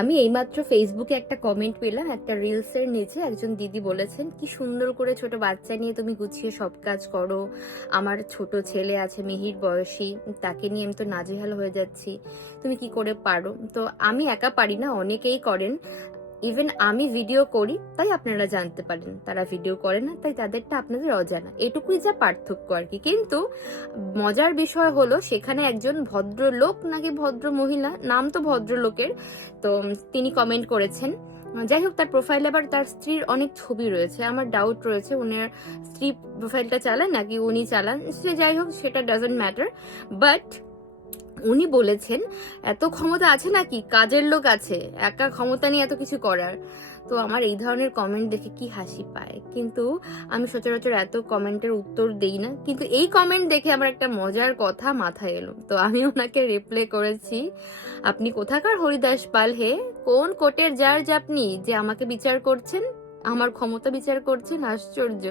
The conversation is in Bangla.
আমি এইমাত্র ফেসবুকে একটা কমেন্ট পেলাম, একটা রিলসের নিচে একজন দিদি বলেছেন, কি সুন্দর করে ছোট বাচ্চা নিয়ে তুমি গুছিয়ে সব কাজ করো, আমার ছোট ছেলে আছে মিহির বয়সী, তাকে নিয়ে আমি তো নাজেহাল হয়ে যাচ্ছি, তুমি কি করে পারো? তো আমি একা পারি না, অনেকেই করেন। ইভেন আমি ভিডিও করি তাই আপনারা জানতে পারেন, তারা ভিডিও করে না তাই তাদেরটা আপনাদের অজানা, এটুকুই যা পার্থক্য আর কি। কিন্তু মজার বিষয় হলো সেখানে একজন ভদ্রলোক নাকি ভদ্র মহিলা, নাম তো ভদ্রলোকের, তো তিনি কমেন্ট করেছেন। যাই হোক, তার প্রোফাইলে আবার তার স্ত্রীর অনেক ছবি রয়েছে, আমার ডাউট রয়েছে উনার স্ত্রী প্রোফাইলটা চালান নাকি উনি চালান, সে যাই হোক সেটা ডাজন্ট ম্যাটার। বাট উনি বলেছেন, এত ক্ষমতা আছে নাকি, কাজের লোক আছে, একা ক্ষমতা নিয়ে এত কিছু করার। তো আমার এই ধরনের কমেন্ট দেখে কি হাসি পায়, কিন্তু আমি সচরাচর এত কমেন্টের উত্তর দেই না। কিন্তু এই কমেন্ট দেখে আমার একটা মজার কথা মাথায় এলো, তো আমি ওনাকে রিপ্লাই করেছি, আপনি কোথাকার হরিদাস পাল হে, কোন কোটের জার্জ আপনি যে আমাকে বিচার করছেন, আমার ক্ষমতা বিচার করছেন? আশ্চর্য।